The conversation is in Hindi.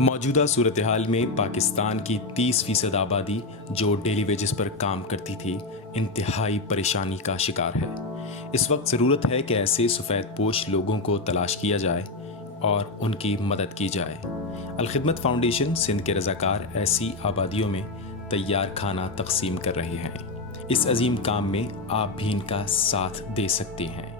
मौजूदा सूरत हाल में पाकिस्तान की 30% आबादी जो डेली वेजेस पर काम करती थी इंतहाई परेशानी का शिकार है। इस वक्त ज़रूरत है कि ऐसे सफ़ेद पोश लोगों को तलाश किया जाए और उनकी मदद की जाए। अल-खिदमत फाउंडेशन सिंध के रज़ाकार ऐसी आबादियों में तैयार खाना तकसीम कर रहे हैं। इस अजीम काम में आप भी इनका साथ दे सकते हैं।